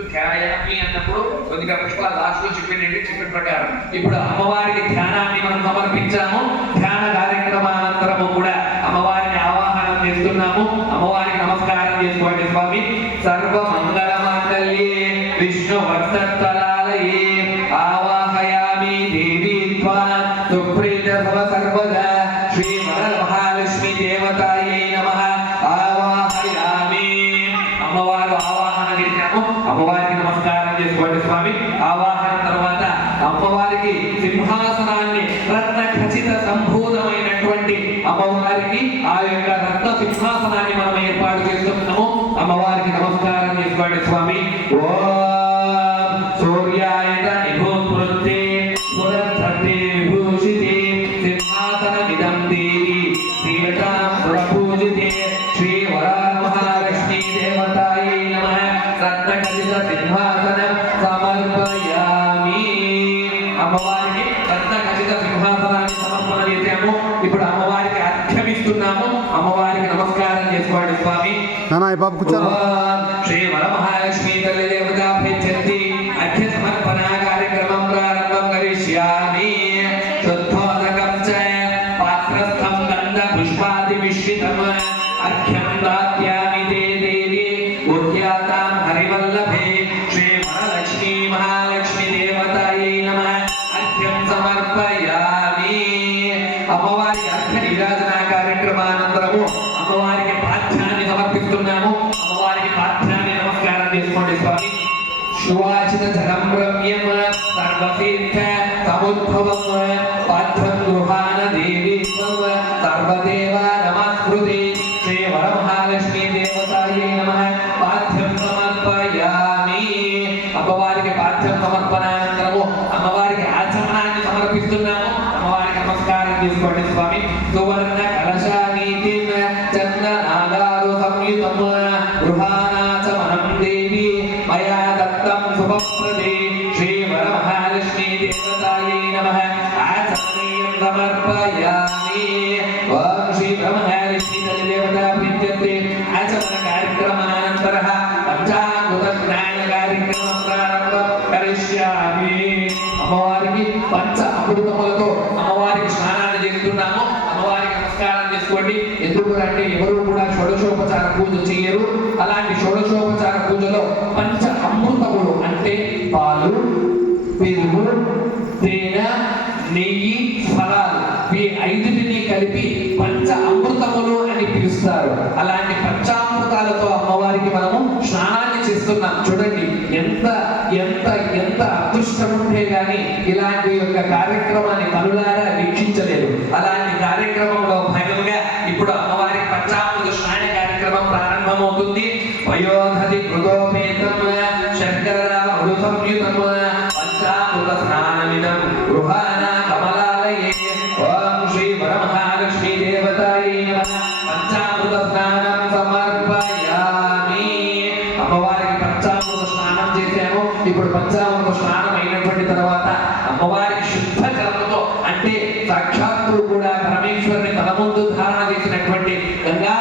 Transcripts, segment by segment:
ధ్యాయామి అన్నప్పుడు కొద్దిగా పుష్పాలు లాస్ట్లో చెప్పినట్టు చెప్పిన ప్రకారం. ఇప్పుడు అమ్మవారికి ధ్యానాన్ని మనం సమర్పించాము. ధ్యాన కార్యక్రమానంతరము కూడా అమ్మవారిని ఆవాహనం చేస్తున్నాము. అమ్మవారికి నమస్కారం చేసుకోండి స్వామి. సర్వ మంగళ మాంగళ్యే విష్ణు వర్షత్తలాలయే ఆవాహయామి దేవి త్వా పాఠ్యాన్ని అమ్మవారికి పాఠ్యాన్ని నమస్కారం చేసుకోండి స్వామి. శివాచిత ధనం రమ్యం సర్వతీర్థ సముద్భవం పాఠ్యం గృహాన దేవి సర్వదేవ నమస్కృతి. శ్రీ వరమహాలక్ష్మి దేవతాయై నమ. పాఠ్యం సమర్పయామి. అమ్మవారికి పాఠ్యం సమర్పణానంతరము అమ్మవారికి ఆచమనాన్ని సమర్పిస్తున్నాము. అమ్మవారికి నమస్కారం చేసుకోండి స్వామి. సువర్ణ కలశానీతి అమ్మవారికి పంచ అమృతములతో అమ్మవారికి స్నానాన్ని చేస్తున్నాము. అమ్మవారికి నమస్కారం చేసుకోండి. ఎందుకు అంటే ఎవరు కూడా షోడశోపచార పూజ చేయరు. అలాంటి షోడశోపచార పూజలో పంచ అమృతములు అంటే పాలు పెరుగు తేనె నెయ్యి ఫలాలు. ఈ ఐదుటిని కలిపి పంచ అమృతములు అని పిలుస్తారు. అలాంటి పంచామృతాలతో అమ్మవారికి మనము స్నానాన్ని చేస్తున్నాం. చూడండి ఎంత ఎంత ఎంత అదృష్టం ఉంటే గాని యొక్క కార్యక్రమాన్ని కనులారా వీక్షించలేదు. అలాంటి కార్యక్రమంలో భాగంగా ఇప్పుడు అమ్మవారి పంచామృత స్నాన కార్యక్రమం ప్రారంభమవుతుంది. వయోధతి కృతోపేతం శంకర మృదు పంచామృత స్నానమిదం గృహాన కమలాలయే. ఓం శ్రీ వరమహాలక్ష్మీ దేవతాయ పంచామృత స్నానం సమర్పయామి. అమ్మవారికి పంచామృత స్నానం చేశాము. ఇప్పుడు పంచామృత స్నానం అయినటువంటి తర్వాత అమ్మవారి శుద్ధ జలముతో అంటే సాక్షాత్తులు కూడా పరమేశ్వరుని తల ముందు ధారణ చేసినటువంటి గంగా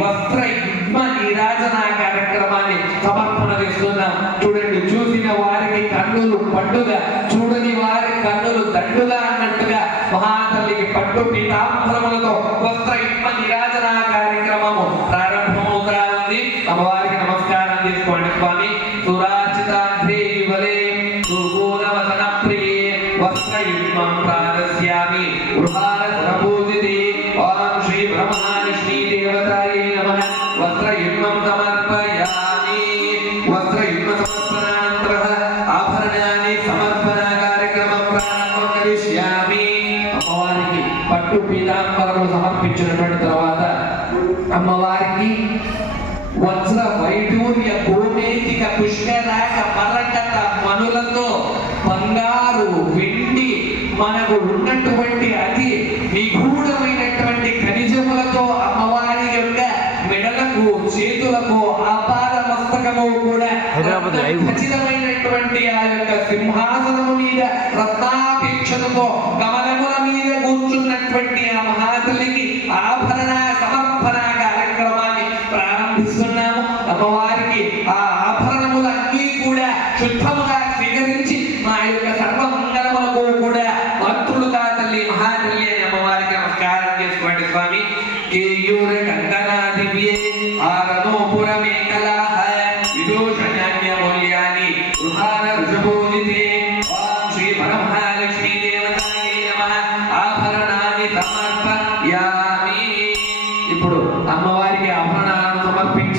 వస్త్ర యుగ్మ నీరాజన కార్యక్రమాన్ని సమర్పణ చేస్తున్నాం. చూడండి చూసిన వారికి కన్నులు పండుగ చూడని వారి కన్నులు దండుగా అన్నట్టుగా మహాతల్లికి పట్టు పీఠాంబరములతో వస్త్ర యుగ్మ నీరాజన కార్యక్రమము ప్రారంభమవుతా ఉంది. అమ్మవారికి నమస్కారం తీసుకోండి స్వామి. సూరా మనకు ఉన్నటువంటి అతి నిగూఢమైనటువంటి ఖనిజములతో అమ్మవారి యొక్క మెడలకు చేతులకు ఆపాద మస్తకము కూడా. ఖచ్చితమైనటువంటి ఆ యొక్క సింహాసనము మీద రత్నాపేక్షలతో కమలముల మీద కూర్చున్నటువంటి ఆ మహాతల్లికి ఆభరణ సమర్పణ కార్యక్రమాన్ని ప్రారంభిస్తున్నాము అమ్మవారికి ఆ ఆభరణములన్నీ కూడా శుద్ధముగా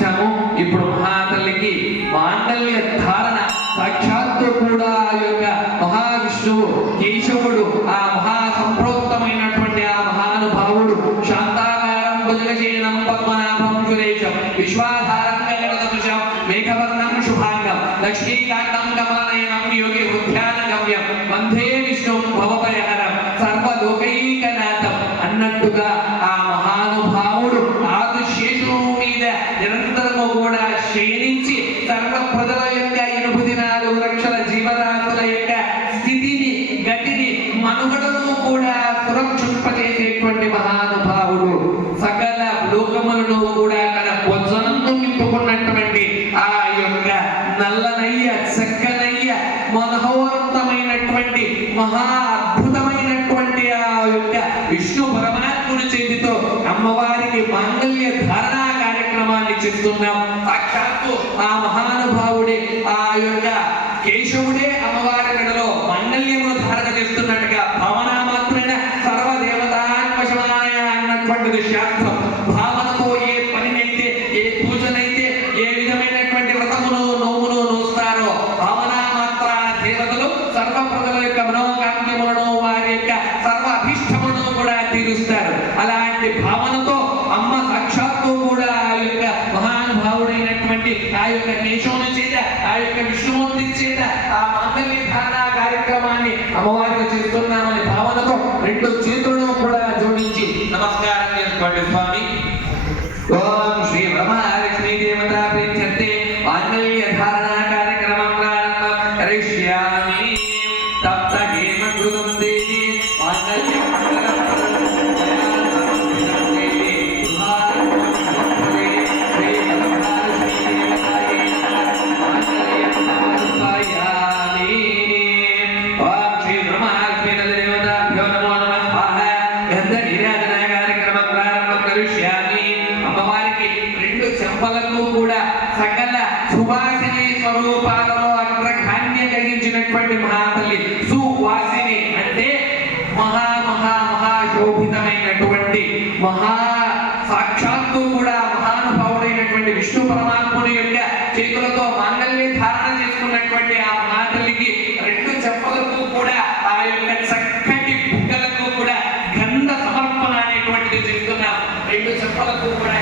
సమర్పించాము ఇప్పుడు మహాతల్లికి మాండల్య ధారణ సాక్షాత్తు కూడా ఆ యొక్క మహావిష్ణువు కేశవుడు ఆ మహా సంప్రోక్తమైనటువంటి ఆ మహానుభావుడు శాంతాకారం భుజగశీలం పద్మనాభం సురేశం విశ్వాధారం గగనసదృశం మేఘవర్ణం శుభాంగం లక్ష్మీకాంతం కమలనయనం యోగి ఉద్యాన గమ్యం వందే విష్ణు భవభయహరం సర్వలోకైకనాథం అన్నట్టుగా ఆ మహానుభావుడు ఆదిశేషువు మీద నిరంతరము కూడా క్షీణించి సర్వ ప్రజల యొక్క ఎనిమిది నాలుగు లక్షల జీవరాశుల యొక్క స్థితిని గతిని మనుగడను కూడా సురక్షింపజేసేటువంటి మహానుభావుడు సకల లోకములను కూడా తన భోజనంతో నింపుకున్నటువంటి ఆ యొక్క నల్లనయ్య చక్కనయ్య మనోహరమైనటువంటి మహా అద్భుతమైనటువంటి ఆ యొక్క విష్ణు పరమాత్ముని చేతితో అమ్మవారికి మాంగళ్య ధారణా కార్యక్రమాన్ని చేస్తున్నాం. సాక్షాత్తు ఆ మహానుభావుడే ఆ యొక్క కేశవుడే అమ్మవారి మెడలో మాంగళ్యమును ధారణ చేస్తున్నట్టుగా భావన మాత్రమే సర్వదేవతాత్మశమాయ అన్నటువంటిది శాస్త్రం. భావనతో ఏ పనినైతే ఏ పూజనైతే ఏ విధమైనటువంటి వ్రతమును నోమును నోస్తారో భావన మాత్ర దేవతలు సర్వ కూడా అలాంటి భావనతో అమ్మ సాక్షాత్తు కూడా ఆ యొక్క మహానుభావుడైనటువంటి ఆ యొక్క కేశవుని చేత ఆ యొక్క విష్ణుమూర్తి చేత ఆ మంగళి ధారణ కార్యక్రమాన్ని అమ్మవారికి చేస్తున్నామని భావనతో రెండు చేతులను కూడా జోడించి నమస్కారం చేసుకోండి స్వామి. ఓం శ్రీ బ్రహ్మ బ్రహ్మలక్ష్మీ దేవతా ప్రీత్యర్థే మాంగళ్య ధారణ పుష్పలను కూడా సకల సువాసిని స్వరూపాలలో అగ్రగాన్య కలిగించినటువంటి మహాతల్లి సువాసిని అంటే మహా మహా మహా శోభితమైనటువంటి మహా సాక్షాత్తు కూడా మహానుభావుడైనటువంటి విష్ణు పరమాత్ముని యొక్క చేతులతో మాంగల్యం ధారణ చేసుకున్నటువంటి ఆ మహాతల్లికి రెండు చెప్పలకు కూడా ఆ యొక్క చక్కటి బుగ్గలకు కూడా గంధ సమర్పణ అనేటువంటిది చేస్తున్నాం రెండు చెప్పలకు కూడా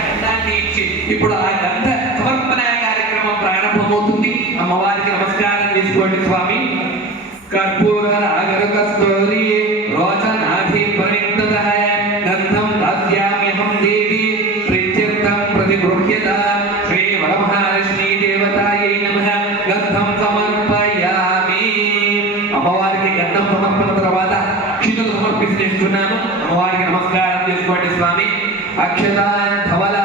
ఇప్పుడు ఆ గంధ సమర్పణ కార్యక్రమం ప్రారంభమవుతుంది. అమ్మవారికి నమస్కారం తీసుకోండి స్వామి. కర్పూర రాగర కస్తూరి రోచనాధి పరిణత గంధం దాస్యామ్యహం దేవి ప్రీత్యర్థం ప్రతిగృహ్యత శ్రీ వరమహాలక్ష్మీ దేవతాయై నమ గంధం సమర్పయామి. అమ్మవారికి గంధం సమర్పణ తర్వాత క్షితులు సమర్పిస్తున్నాము అమ్మవారికి నమస్కారం చేసుకోండి స్వామి. అక్షత ధవల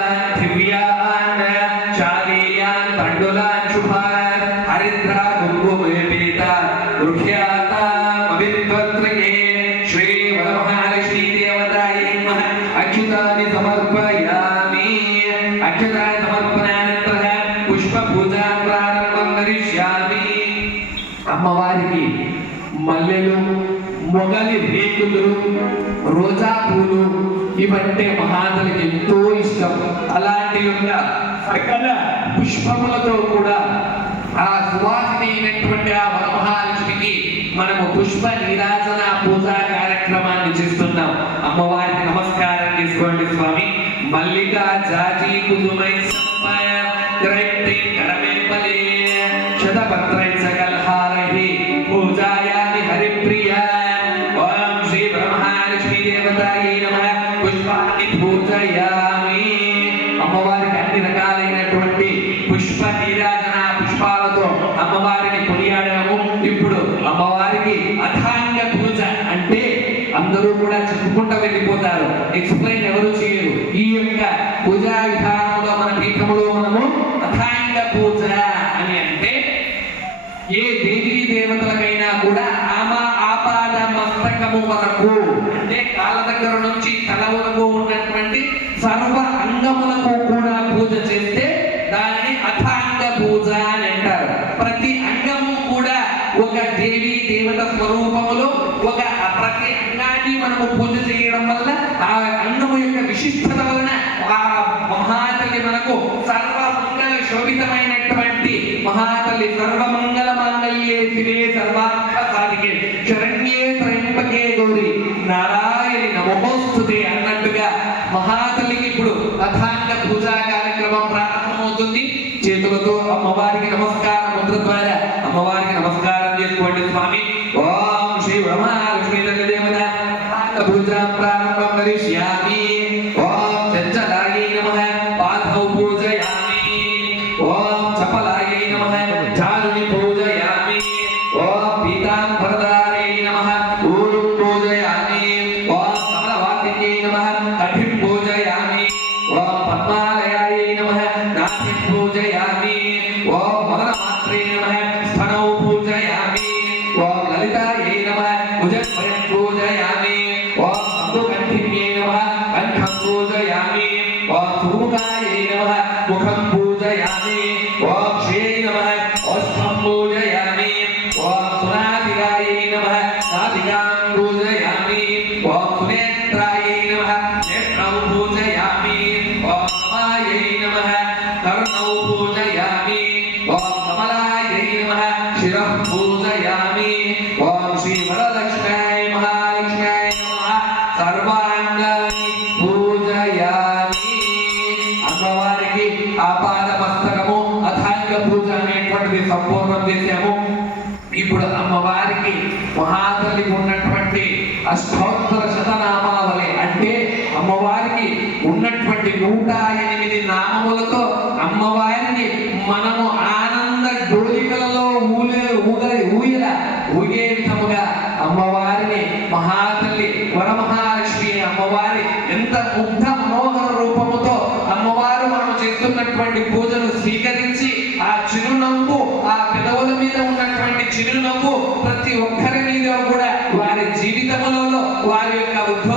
శ్యామి అమ్మవారికి మల్లెలు మొగలి రేకులు రోజా పూలు ఇవంటే మహాతలకి ఎంతో ఇష్టం. అలాంటి యొక్క పుష్పములతో కూడా ఆ సువాసిని అయినటువంటి ఆ వరమహాలక్ష్మికి మనము పుష్ప నిరాజన పూజ కార్యక్రమాన్ని చేస్తున్నాం. అమ్మవారికి నమస్కారం చేసుకోండి స్వామి. మల్లిక జాజి కుసుమై సంపయ അടുത്ത പത്രയിൽ అలాగే అన్నాన్ని మనము పూజ చేయడం వల్ల ఆ అన్నము యొక్క విశిష్టత వలన ఆ మహాతల్లి మనకు సర్వమంగళ శోభితమైనటువంటి మహాతల్లి సర్వమంగళ మాంగళ్యే శివే సర్వాత్మ సాధికే. శరణ్యే త్రయంబకే గౌరి. నారాయణి నమోస్తుతే అన్నట్టుగా మహాతల్లికి ఇప్పుడు రథాంగ పూజా కార్యక్రమం ప్రారంభమవుతుంది. చేతులతో అమ్మవారికి నమస్కారం ముద్ర ద్వారా అమ్మవారికి నమస్కారం చేసుకోండి. Amin. వారి యొక్క ఉద్భవ